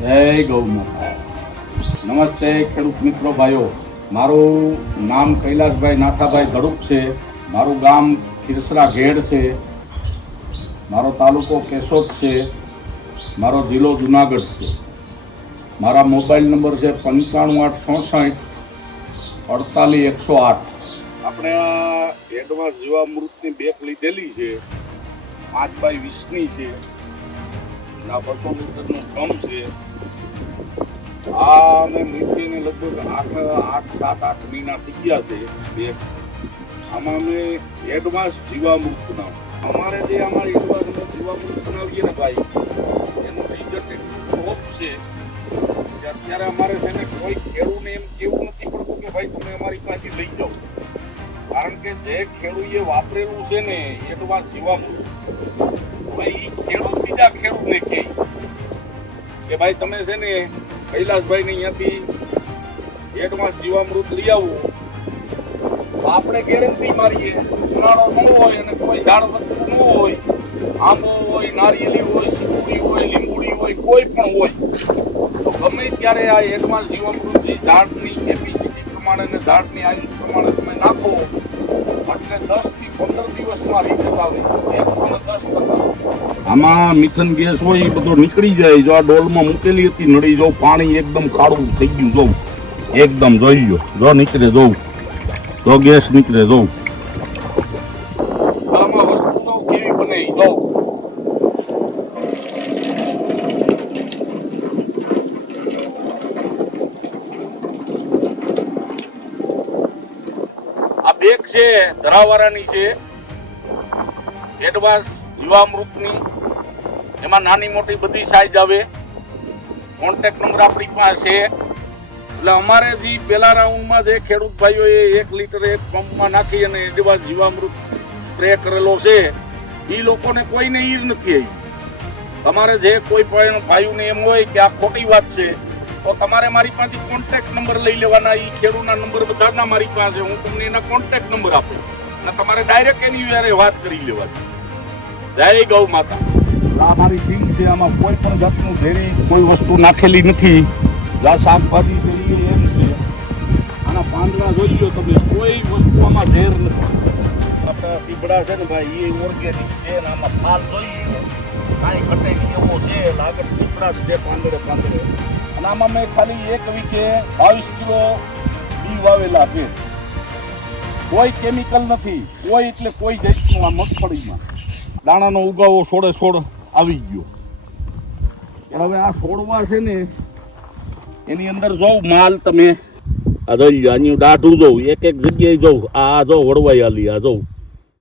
જય ગૌ માતા. નમસ્તે ખેડૂત મિત્રો, ભાઈઓ. મારું નામ કૈલાસભાઈ નાથાભાઈ ધડુક છે. મારું ગામ ખીરસરા ઘેડ છે. મારો તાલુકો કેશોદ છે. મારો જિલ્લો જુનાગઢ છે. મારા મોબાઈલ નંબર છે પંચાણું આઠ ચોસઠ અડતાલીસ એકસો આઠ. આપણે આ એડવાન્સ જીવામૃતની બેગ લીધેલી છે. પાંચ બાય વીસની છે. ના બસો મીટરનું ડ્રમ છે, આ અમે મૂકીને લગભગ આઠ આઠ, સાત, આઠ મહિના થઈ ગયા છે, બે. આમાં અમે એડવાન્સ જીવામૃત બનાવ અમારે જે અમારે એડવાન્સ અમે બનાવીએ ને ભાઈ, એનું રિઝલ્ટ એટલું ટોપ છે કે અત્યારે અમારે છે ને કોઈ ખેડૂને એમ કેવું નથી પડતું કે ભાઈ તમે અમારી પાસે લઈ જાઓ. કારણ કે જે ખેડૂએ વાપરેલું છે ને એડવાન્સ જીવામૃત ભાઈ ઈ ખેડૂત બીજા ખેડૂતને કહે કે ભાઈ તમે છે ને કૈલાસભાઈને અહીંયાથી એડવાન્સ જીવામૃત લઈ આવો. તો આપણે ગેરંટી મારીએ, ઉનાળો ન હોય અને કોઈ ઝાડ વધતું ન હોય, આંબો હોય, નારિયેલી હોય સીકુડી હોય, લીંબુડી હોય, કોઈ પણ હોય, તો ગમે ત્યારે આ એડવાન્સ જીવામૃત જે ઝાડની એપીસીટી પ્રમાણે અને ઝાડની આયુષ પ્રમાણે તમે નાખો, એટલે દસથી પંદર દિવસમાં રિઝલ્ટ આવે. એકસો ને દસ ટકા. આમાં મિથન ગેસ હોય એ બધો નીકળી જાય. જો આ ડોલમાં મૂકેલી હતી, નળી જો પાણી એકદમ કાળું થઈ ગયું જોઉં એકદમ જોઈ લો જો નીકળે જોઉં જો ગેસ નીકળે જોઉં બેગ છે ધરાવાળાની છે. એડવાન્સ જીવામૃતની એમાં નાની મોટી બધી સાઈઝ આવે. કોન્ટેક્ટ નંબર આપણી પાસે છે. એટલે અમારે જે પેલા રાઉન્ડમાં જે ખેડૂત ભાઈઓએ એક લીટર એક પંપમાં નાખી અને એડવાન્સ જીવામૃત સ્પ્રે કરેલો છે એ લોકોને કોઈને ઈર નથી આવી. તમારે જે કોઈ પણ ભાઈઓને એમ હોય કે આ ખોટી વાત છે, તો તમારે મારી પાસે કોન્ટેક્ટ નંબર લઈ લેવાના એ ખેડૂતના નંબર બધાના મારી પાસે હું તમને એના કોન્ટેક્ટ નંબર આપું. અને તમારે ડાયરેક્ટ એની વાત કરી લેવાની. જય ગૌ માતા. આ મારી ટીમ છે, આમાં કોઈ પણ જાતનું ઝેરી કોઈ વસ્તુ નાખેલી નથી. આ શાકભાજી છે એ એમ છે. આના પાંદડા જોઈ લો તમે, કોઈ વસ્તુ આમાં ઝેર નથી. આપણા સીબડા છે ને ભાઈ એ ઓર્ગેનિક છે ને આમાં ફાલ જોઈએ. કાંઈ ઘટે નહીં, એવો છે લાગત સીબડા છે પાંદડે પાંદડે. અને આમાં મેં ખાલી એક વીકે બાવીસ કિલો બી વાવેલા છે. કોઈ કેમિકલ નથી, કોઈ એટલે કોઈ જાતનું આ મગફળીમાં. દાણાનો ઉગાવો છોડે છોડ આવી ગયો. પણ હવે આ છોડવા છે ને, એની અંદર જોઉં માલ તમે આ જોઈ લો આની દાઢું જોઉં એક એક જગ્યાએ જોઉં, આ જો વડવાઈ આલી, આ જોઉં.